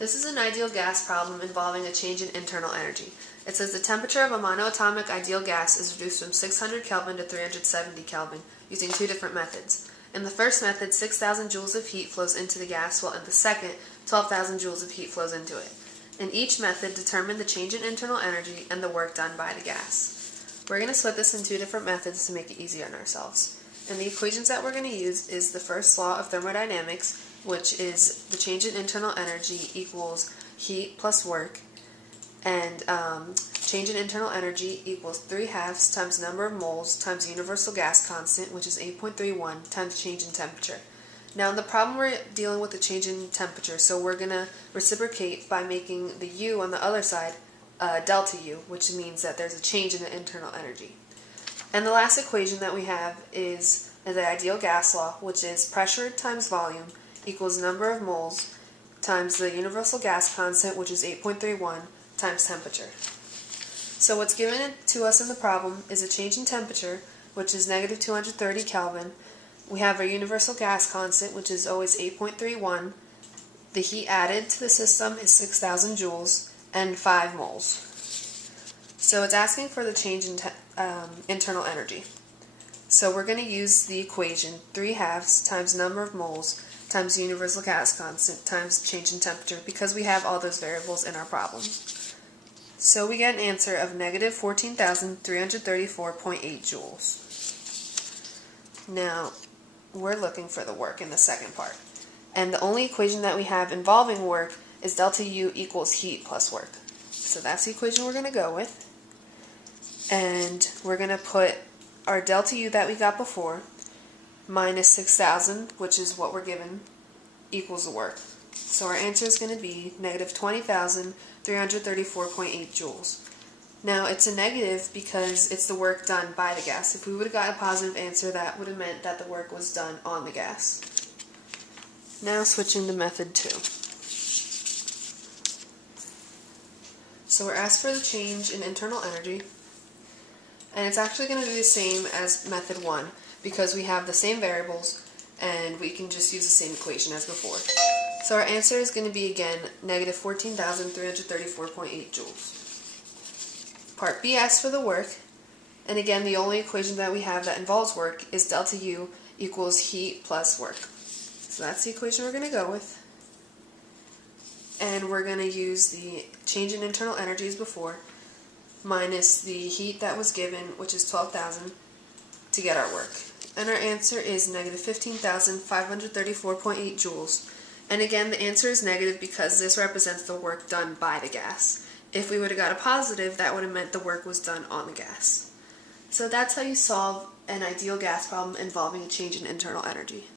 This is an ideal gas problem involving a change in internal energy. It says the temperature of a monoatomic ideal gas is reduced from 600 Kelvin to 370 Kelvin using two different methods. In the first method, 6,000 joules of heat flows into the gas, while in the second, 12,000 joules of heat flows into it. In each method, determine the change in internal energy and the work done by the gas. We're going to split this in two different methods to make it easier on ourselves. And the equations that we're going to use is the first law of thermodynamics, which is the change in internal energy equals heat plus work, and change in internal energy equals 3/2 times number of moles times universal gas constant, which is 8.31, times change in temperature. Now in the problem we're dealing with the change in temperature, so we're going to reciprocate by making the U on the other side delta U, which means that there's a change in the internal energy. And the last equation that we have is the ideal gas law, which is pressure times volume equals number of moles times the universal gas constant, which is 8.31, times temperature. So what's given to us in the problem is a change in temperature, which is negative 230 Kelvin. We have our universal gas constant, which is always 8.31. The heat added to the system is 6,000 joules and 5 moles. So it's asking for the change in internal energy. So we're going to use the equation 3/2 times number of moles times universal gas constant times change in temperature, because we have all those variables in our problem. So we get an answer of negative 14,334.8 joules. Now we're looking for the work in the second part. And the only equation that we have involving work is delta U equals heat plus work. So that's the equation we're going to go with. And we're going to put our delta U that we got before minus 6,000, which is what we're given, equals the work. So our answer is going to be negative 20,334.8 joules. Now it's a negative because it's the work done by the gas. If we would have got a positive answer, that would have meant that the work was done on the gas. Now switching to method 2. So we're asked for the change in internal energy, and it's actually going to be the same as method 1 because we have the same variables and we can just use the same equation as before. So our answer is going to be again negative 14,334.8 joules. Part B asks for the work, and again the only equation that we have that involves work is delta U equals heat plus work. So that's the equation we're going to go with. And we're going to use the change in internal energy as before, minus the heat that was given, which is 12,000, to get our work. And our answer is negative 15,534.8 joules. And again, the answer is negative because this represents the work done by the gas. If we would have got a positive, that would have meant the work was done on the gas. So that's how you solve an ideal gas problem involving a change in internal energy.